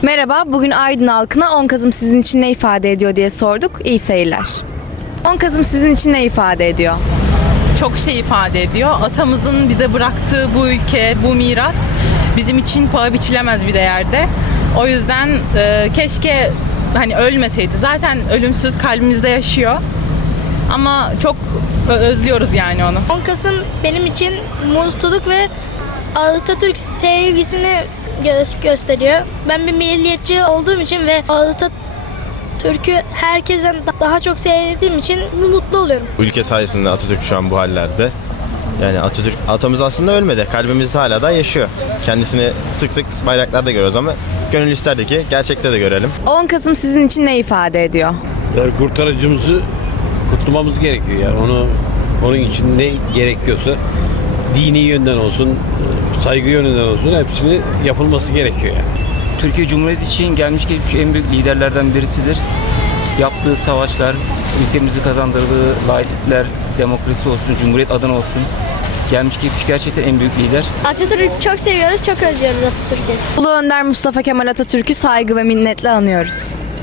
Merhaba, bugün Aydın halkına 10 Kasım sizin için ne ifade ediyor diye sorduk. İyi seyirler. 10 Kasım sizin için ne ifade ediyor? Çok şey ifade ediyor. Atamızın bize bıraktığı bu ülke, bu miras bizim için paha biçilemez bir değerde. O yüzden keşke hani ölmeseydi. Zaten ölümsüz, kalbimizde yaşıyor. Ama çok özlüyoruz yani onu. 10 Kasım benim için mutluluk ve Atatürk sevgisini gösteriyor. Ben bir milliyetçi olduğum için ve Atatürk'ü herkesten daha çok sevdiğim için mutlu oluyorum. Ülke sayesinde Atatürk şu an bu hallerde. Yani Atatürk, atamız aslında ölmedi. Kalbimizde hala da yaşıyor. Kendisini sık sık bayraklarda görüyoruz ama gönül isterdi ki gerçekte de görelim. 10 Kasım sizin için ne ifade ediyor? Yani kurtarıcımızı kutlamamız gerekiyor. Yani onun için ne gerekiyorsa dini yönden olsun, saygı yönünden olsun hepsini yapılması gerekiyor yani. Türkiye Cumhuriyeti için gelmiş geçmiş en büyük liderlerden birisidir. Yaptığı savaşlar, ülkemizi kazandırdığı laikler, demokrasi olsun, cumhuriyet adına olsun. Gelmiş geçmiş gerçekten en büyük lider. Atatürk'ü çok seviyoruz, çok özlüyoruz Atatürk'ü. Ulu Önder Mustafa Kemal Atatürk'ü saygı ve minnetle anıyoruz.